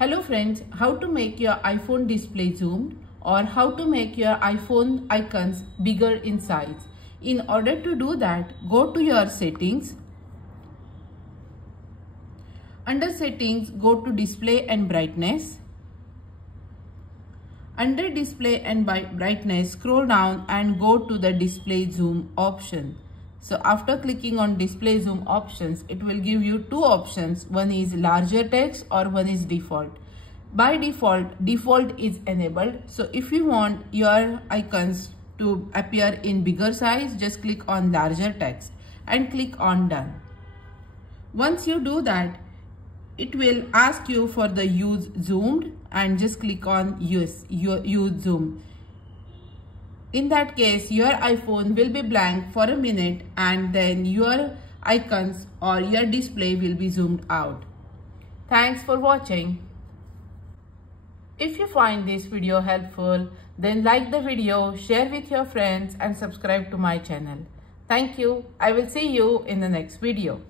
Hello friends, how to make your iPhone display zoomed or how to make your iPhone icons bigger in size. In order to do that, go to your settings. Under settings, go to display and brightness. Under display and brightness, scroll down and go to the display zoom option. So after clicking on display zoom options, it will give you two options. One is larger text or one is default. By default is enabled. So if you want your icons to appear in bigger size, just click on larger text and click on done. Once you do that, it will ask you for the use zoomed and just click on use zoom. In that case, your iPhone will be blank for a minute and then your icons or your display will be zoomed out. Thanks for watching. If you find this video helpful, then like the video, share with your friends and subscribe to my channel. Thank you. I will see you in the next video.